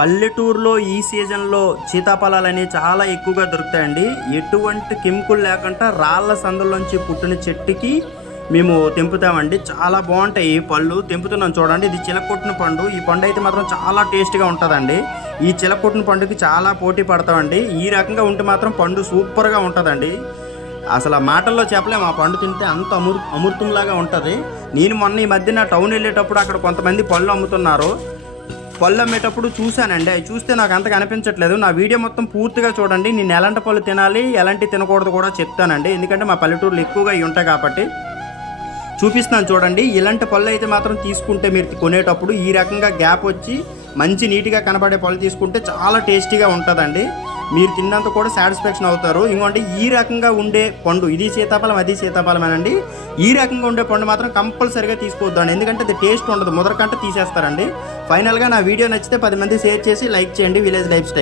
పల్లెటూరులో ఈ సీజన్లో సీతాఫలాలు అనేవి చాలా ఎక్కువగా దొరుకుతాయండి. ఎటువంటి కెమికల్ లేకుండా రాళ్ళ సందుల్లోంచి పుట్టిన చెట్టుకి మేము తెంపుతామండి. చాలా బాగుంటాయి పళ్ళు. తెంపుతున్నాం చూడండి. ఇది చిలకొట్టిన పండు. ఈ పండు అయితే మాత్రం చాలా టేస్ట్గా ఉంటుందండి. ఈ చిలకొట్టిన పండుకి చాలా పోటీ పడతామండి. ఈ రకంగా ఉంటే మాత్రం పండు సూపర్గా ఉంటుందండి. అసలు ఆ మాటల్లో చెప్పలేము. ఆ పండు తింటే అంత అమృతంలాగా ఉంటుంది. నేను మొన్న ఈ మధ్యన టౌన్ వెళ్ళేటప్పుడు అక్కడ కొంతమంది పళ్ళు అమ్ముతున్నారు. పళ్ళు అమ్మేటప్పుడు చూశానండి. అవి చూస్తే నాకు అంతగా అనిపించట్లేదు. నా వీడియో మొత్తం పూర్తిగా చూడండి. నేను ఎలాంటి పళ్ళు తినాలి, ఎలాంటి తినకూడదు కూడా చెప్తానండి. ఎందుకంటే మా పల్లెటూరులో ఎక్కువగా ఇవి ఉంటాయి కాబట్టి చూపిస్తున్నాను చూడండి. ఇలాంటి పళ్ళు అయితే మాత్రం తీసుకుంటే మీరు కొనేటప్పుడు ఈ రకంగా గ్యాప్ వచ్చి మంచి నీట్గా కనబడే పళ్ళు తీసుకుంటే చాలా టేస్టీగా ఉంటుందండి. మీరు తిన్నంత కూడా సాటిస్ఫాక్షన్ అవుతారు. ఇంకోటి ఈ రకంగా ఉండే పండు, ఇది సీతాఫలం అది సీతాఫలమేనండి. ఈ రకంగా ఉండే పండు మాత్రం కంపల్సరీగా తీసుకోవద్దండి. ఎందుకంటే అది టేస్ట్ ఉండదు, ముదరకంటే తీసేస్తారండి. ఫైనల్గా నా వీడియో నచ్చితే 10 మంది షేర్ చేసి లైక్ చేయండి. Village life style.